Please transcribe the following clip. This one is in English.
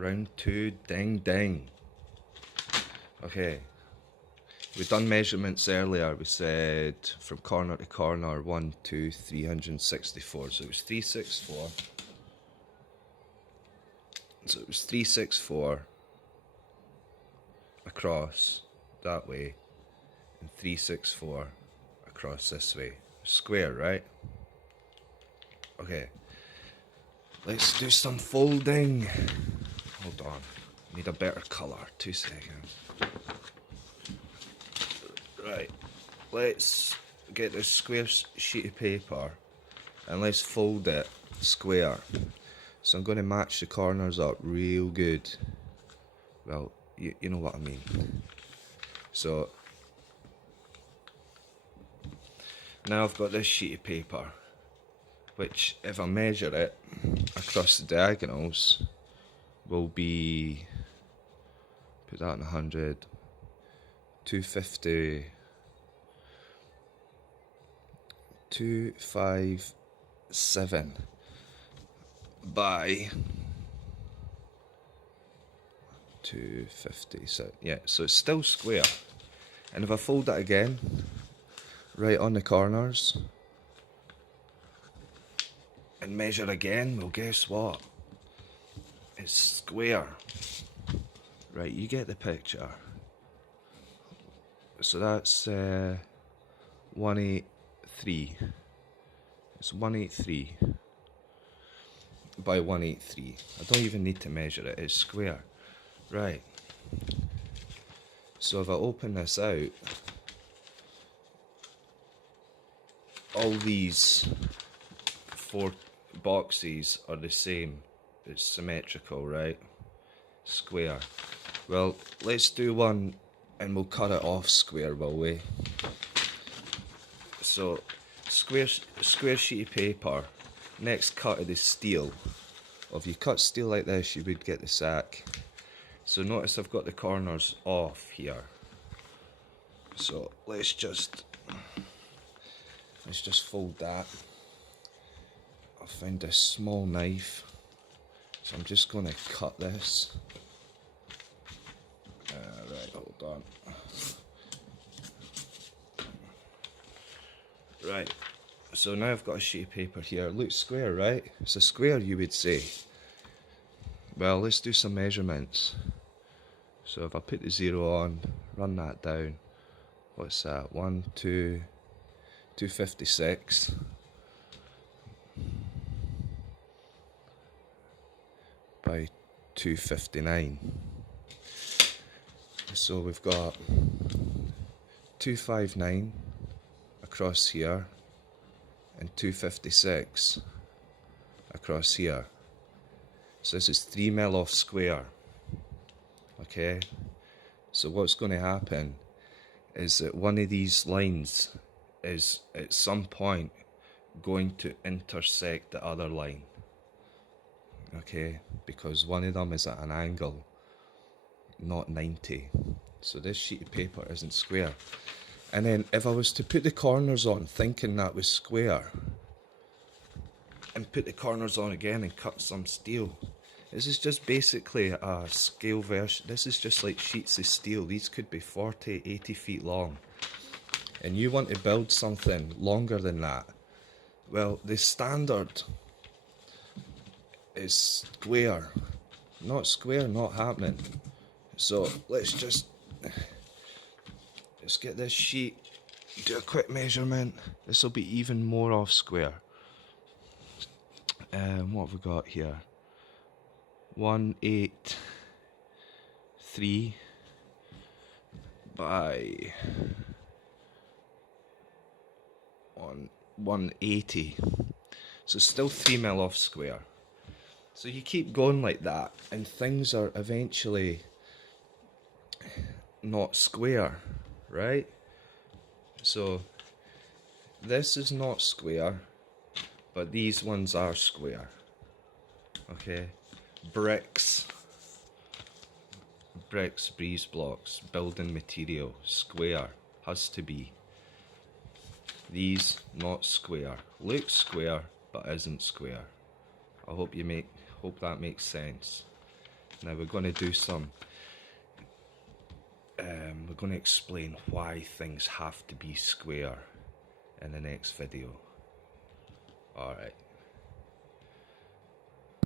Round 2, ding ding. Okay, we've done measurements earlier. We said from corner to corner 1, 2, 364. So it was 364. So it was 364 across that way and 364 across this way. Square, right? Okay, let's do some folding. Hold on, need a better colour. 2 seconds. Right, let's get this square sheet of paper and let's fold it square. So I'm going to match the corners up real good. Well, you know what I mean. So now I've got this sheet of paper, which if I measure it across the diagonals will be, put that in 100, 250, 257 by 257. Yeah, so it's still square. And if I fold that again, right on the corners, and measure again, well, guess what? It's square. Right, you get the picture. So that's 183. It's 183 by 183. I don't even need to measure it, it's square. Right. So if I open this out, all these 4 boxes are the same. It's symmetrical, right? Square. Well, let's do one and we'll cut it off square, will we? So, square sheet of paper. Next cut of the steel. Or if you cut steel like this, you would get the sack. So notice I've got the corners off here. So let's just fold that. I found this small knife, so I'm just going to cut this. Right, hold on. Right, so now I've got a sheet of paper here. It looks square, right? It's a square, you would say. Well, let's do some measurements. So if I put the 0 on, run that down. What's that? 1, 2, 256 by 259. So we've got 259 across here and 256 across here. So this is 3 mil off square. Okay, so what's going to happen is that one of these lines is at some point going to intersect the other line. Okay, because one of them is at an angle, not 90. So this sheet of paper isn't square. And then if I was to put the corners on thinking that was square, and put the corners on again and cut some steel, this is just basically a scale version. This is just like sheets of steel. These could be 40, 80 feet long. And you want to build something longer than that. Well, the standard is square. Not square, not happening. So let's get this sheet, do a quick measurement. This will be even more off square. What have we got here? 183 by 180. So still 3 mil off square. So you keep going like that and things are eventually not square, right? So this is not square, but these ones are square. Okay, bricks, breeze blocks, building material, square, has to be. These not square, looks square but isn't square. I hope that makes sense. Now we're going to do some, we're going to explain why things have to be square in the next video. Alright.